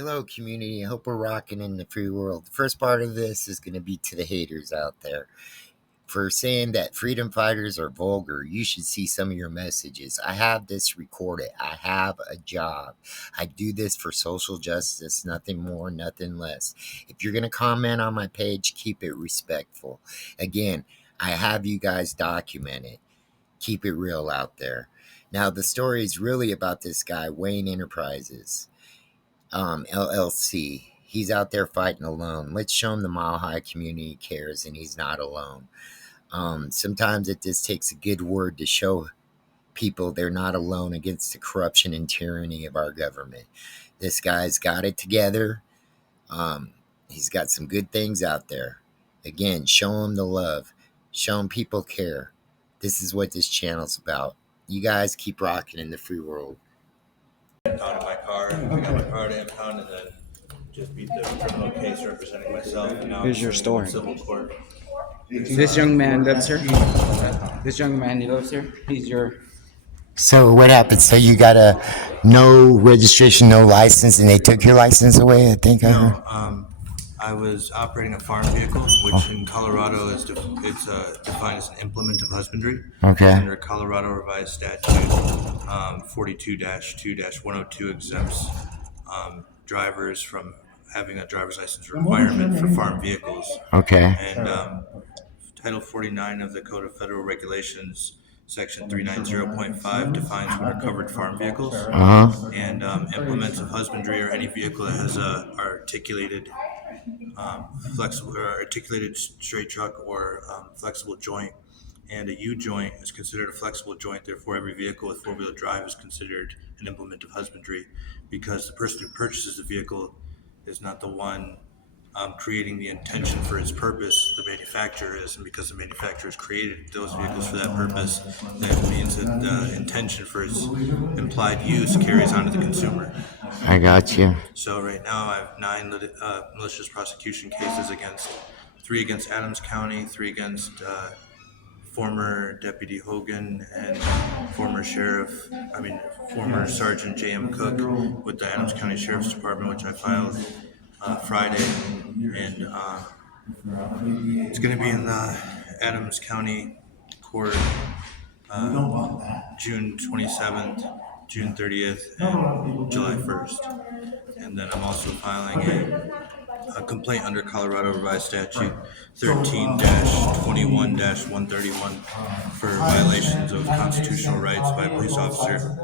Hello, community. I hope we're rocking in the free world. The first part of this is going to be to the haters out there. For saying that freedom fighters are vulgar, you should see some of your messages. I have this recorded. I have a job. I do this for social justice, nothing more, nothing less. If you're going to comment on my page, keep it respectful. Again, I have you guys documented. Keep it real out there. Now, the story is really about this guy, Wayne Enterprises. LLC. He's out there fighting alone. Let's show him the Mile High community cares and he's not alone. Sometimes it just takes a good word to show people they're not alone against the corruption and tyranny of our government. This guy's got it together. He's got some good things out there. Again, show him the love. Show him people care. This is what this channel's about. You guys keep rocking in the free world. Impounded my car. I got my car to impound and then just beat the criminal case representing myself. And now Here's I'm your suing story. Civil court. This young man lives here. This young man, he lives here. He's your. So what happened? So you got a no registration, no license, and they took your license away, I think I heard? No, I was operating a farm vehicle, which in Colorado is defined as an implement of husbandry. Okay. Under Colorado Revised Statute 42-2-102 exempts drivers from having a driver's license requirement for farm vehicles. Okay. And Title 49 of the Code of Federal Regulations, Section 390.5 defines what are covered farm vehicles. And implements of husbandry or any vehicle that has a articulated flexible or articulated straight truck or flexible joint. And a U-joint is considered a flexible joint. Therefore, every vehicle with four-wheel drive is considered an implement of husbandry because the person who purchases the vehicle is not the one creating the intention for its purpose. The manufacturer is, and because the manufacturer has created those vehicles for that purpose, that means that the intention for its implied use carries on to the consumer. I got you. So right now I have 9 malicious prosecution cases three against Adams County, 3 against former Deputy Hogan and former Sergeant J.M. Cook with the Adams County Sheriff's Department, which I filed Friday, and it's going to be in the Adams County Court June 27th, June 30th, and July 1st. And then I'm also filing a complaint under Colorado Revised Statute 13-21-131 for violations of constitutional rights by a police officer,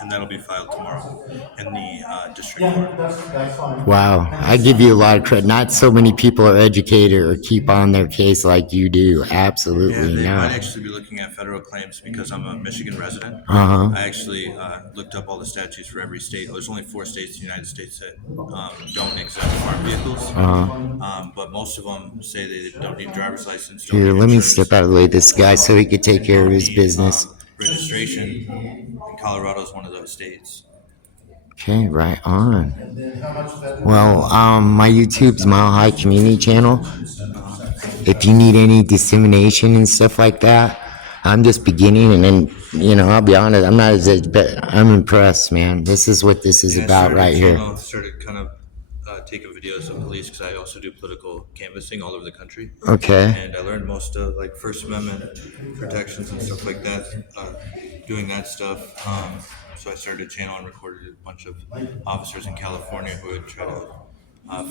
and that'll be filed tomorrow in the district court. Wow. I give you a lot of credit. Not so many people are educated or keep on their case like you do. Absolutely They might not. actually be looking at federal claims because I'm a Michigan resident. Uh-huh. I actually looked up all the statutes for every state. There's only 4 states in the United States that don't exempt farm vehicles, but most of them say they don't need a driver's license. Here, let me step out of the way of this guy so he could take care of his business. Registration in Colorado is one of those states. Okay, right on. Well, my YouTube's Mile High Community Channel. If you need any dissemination and stuff like that, I'm just beginning, and then, I'll be honest, I'm not as but I'm impressed, man. This is what this is about right here. I started kind of taking videos of police because I also do political canvassing all over the country. Okay. And I learned most of First Amendment protections and stuff like that, doing that stuff. So I started a channel and recorded a bunch of officers in California who would try to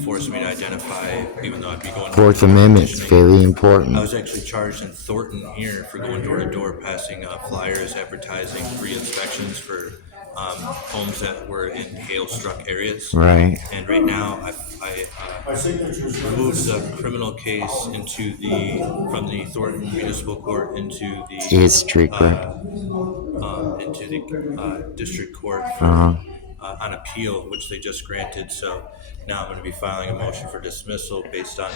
force me to identify, even though I'd be going. Fourth Amendment's very important. I was actually charged in Thornton here for going door to door, passing flyers advertising free inspections for homes that were in hail-struck areas. Right. And right now, I moved the criminal case from the Thornton Municipal Court into the District Court. Into the district court on appeal, which they just granted. So now I'm going to be filing a motion for dismissal based on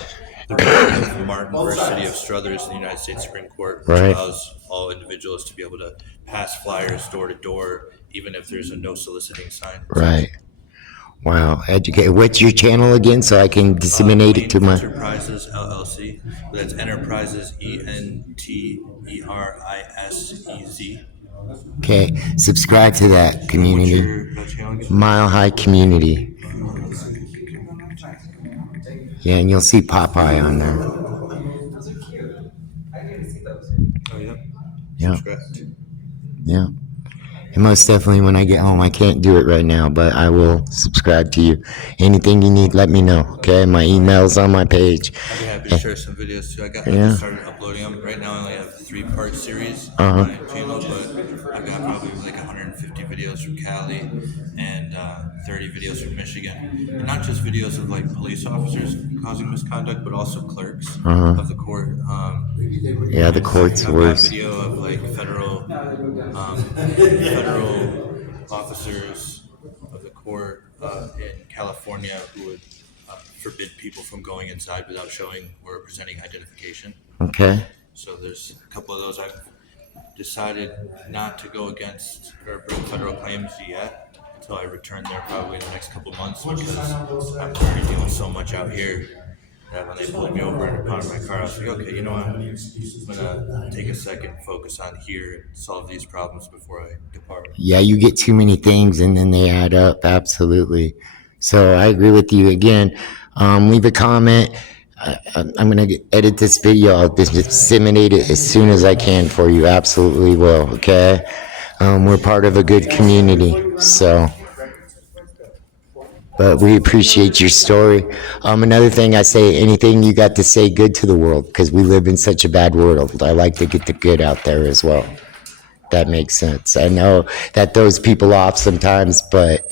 the ruling of Martin versus City of Struthers in the United States Supreme Court, which allows all individuals to be able to pass flyers door to door, even if there's a no soliciting sign. Right. Wow. Educate. What's your channel again, so I can disseminate it to my Enterprises LLC. That's Enterprises ENTERPRISEZ. Okay. Subscribe to that community. What's your channel again? Mile High Community. Yeah, and you'll see Popeye on there. Those are cute. I didn't even see those. Oh, yep. Yeah. Subscribed. Yeah. And most definitely when I get home, I can't do it right now, but I will subscribe to you. Anything you need, let me know, okay? My email's on my page. I'd be happy to share some videos too. I Yeah. just started uploading them. Right now I only have a 3-part series Uh-huh. on my channel, but I've got probably like 150 videos from Cali and 30 videos from Michigan. And not just videos of like police officers causing misconduct, but also clerks of the court. Yeah, the court's I've got worse. video of like federal officers of the court in California who would forbid people from going inside without showing or presenting identification. Okay. So there's a couple of those. I've decided not to go against or bring federal claims yet until I return there probably in the next couple of months because I'm already doing so much out here that when they pulled me over and impounded my car, I was like, okay, you know what? I'm gonna take a second, focus on here, and solve these problems before I depart. Yeah, you get too many things and then they add up. Absolutely. So I agree with you again. Leave a comment. I'm going to edit this video. I'll disseminate it as soon as I can for you. Absolutely will. Okay. We're part of a good community. So, but we appreciate your story. Another thing I say, anything you got to say good to the world, because we live in such a bad world. I like to get the good out there as well. That makes sense. I know that throws people off sometimes, but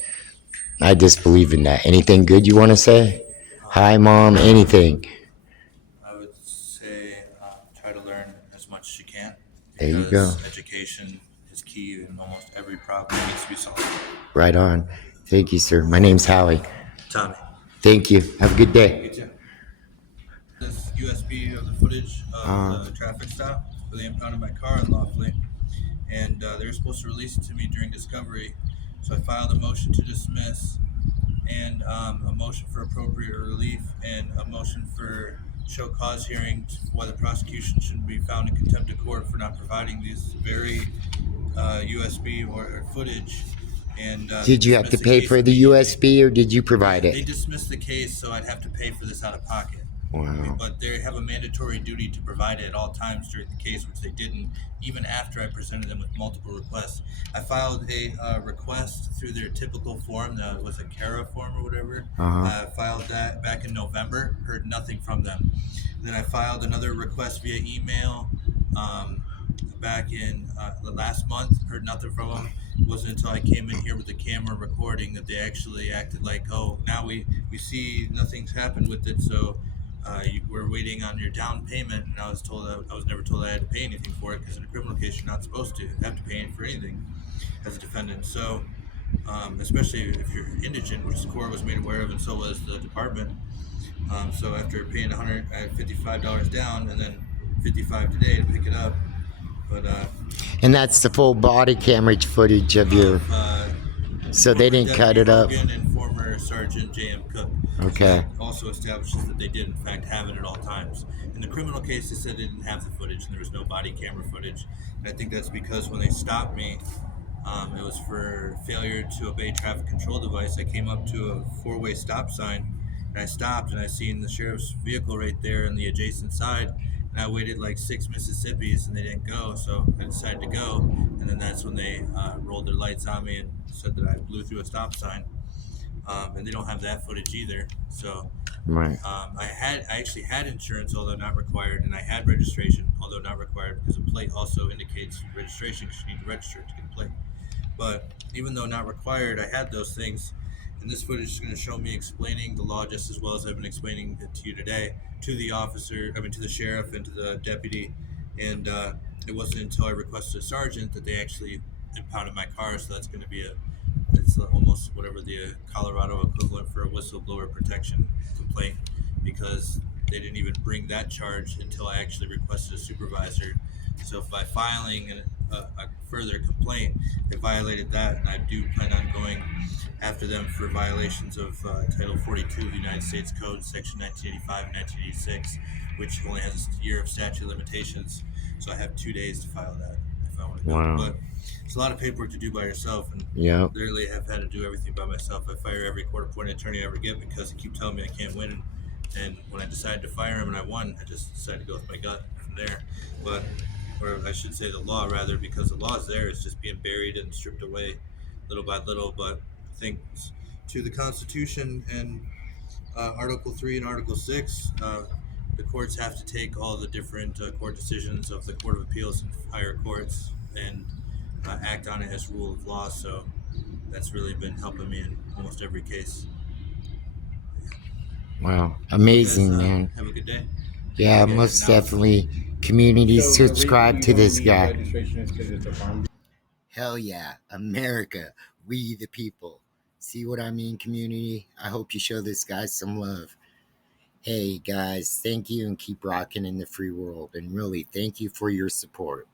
I just believe in that. Anything good you want to say? Hi, Mom, anything. I would say try to learn as much as you can. There you Because go. education is key in almost every problem that needs to be solved. Right on. Thank you, sir. My name's Howie. Tommy. Thank you. Have a good day. You too. This USB of the footage of the traffic stop where they impounded my car unlawfully, and they were supposed to release it to me during discovery. So I filed a motion to dismiss, and a motion for appropriate relief, and a motion for show cause hearing why the prosecution should be found in contempt of court for not providing these very USB or footage. And Did you have to pay for the USB or did you provide They it? dismissed the case, so I'd have to pay for this out of pocket. Wow. But they have a mandatory duty to provide it at all times during the case, which they didn't, even after I presented them with multiple requests. I filed a request through their typical form, that was a CARA form or whatever. I filed that back in November, heard nothing from them. Then I filed another request via email back in the last month, heard nothing from them. It wasn't until I came in here with the camera recording that they actually acted like, oh, now we see nothing's happened with it, so we're waiting on your down payment. And I was never told I had to pay anything for it, because in a criminal case you're not supposed to have to pay for anything as a defendant. So especially if you're indigent, which the court was made aware of, and so was the department. So after paying I had $55 down and then $55 today to pick it up. But And that's the full body camera footage of your. So they didn't cut it up. And former Sergeant J.M. Cook. Okay. So that also establishes that they did in fact have it at all times. In the criminal case, they said they didn't have the footage and there was no body camera footage. And I think that's because when they stopped me, it was for failure to obey traffic control device. I came up to a 4-way stop sign and I stopped, and I seen the sheriff's vehicle right there on the adjacent side. And I waited like 6 Mississippis and they didn't go, so I decided to go. And then that's when they rolled their lights on me and said that I blew through a stop sign. And they don't have that footage either. So Right. I actually had insurance, although not required, and I had registration, although not required, because a plate also indicates registration, because you need to register to get a plate. But even though not required, I had those things. And this footage is going to show me explaining the law just as well as I've been explaining it to you today, to the sheriff and to the deputy. And it wasn't until I requested a sergeant that they actually impounded my car. So that's going to be it's almost whatever the Colorado equivalent for a whistleblower protection complaint, because they didn't even bring that charge until I actually requested a supervisor. So by filing a further complaint, they violated that, and I do plan on going after them for violations of Title 42 of the United States Code, Section 1985 and 1986, which only has a year of statute of limitations. So I have 2 days to file that if I want to go. Wow. But it's a lot of paperwork to do by yourself, and Yep. literally have had to do everything by myself. I fire every court-appointed attorney I ever get because they keep telling me I can't win And when I decided to fire him and I won, I just decided to go with my gut from there. But, or I should say the law rather, because the law is there, it's just being buried and stripped away little by little. But I think to the Constitution and Article 3 and Article 6, the courts have to take all the different court decisions of the Court of Appeals and higher courts and act on it as rule of law. So that's really been helping me in almost every case. Wow, You guys amazing, man. have a good day. Yeah, Okay, most now- definitely. Community So the reason subscribe we to don't this need guy. registration is 'cause it's a farm. Hell yeah, America, we the people. See what I mean, community? I hope you show this guy some love. Hey guys, thank you and keep rocking in the free world. And really, thank you for your support.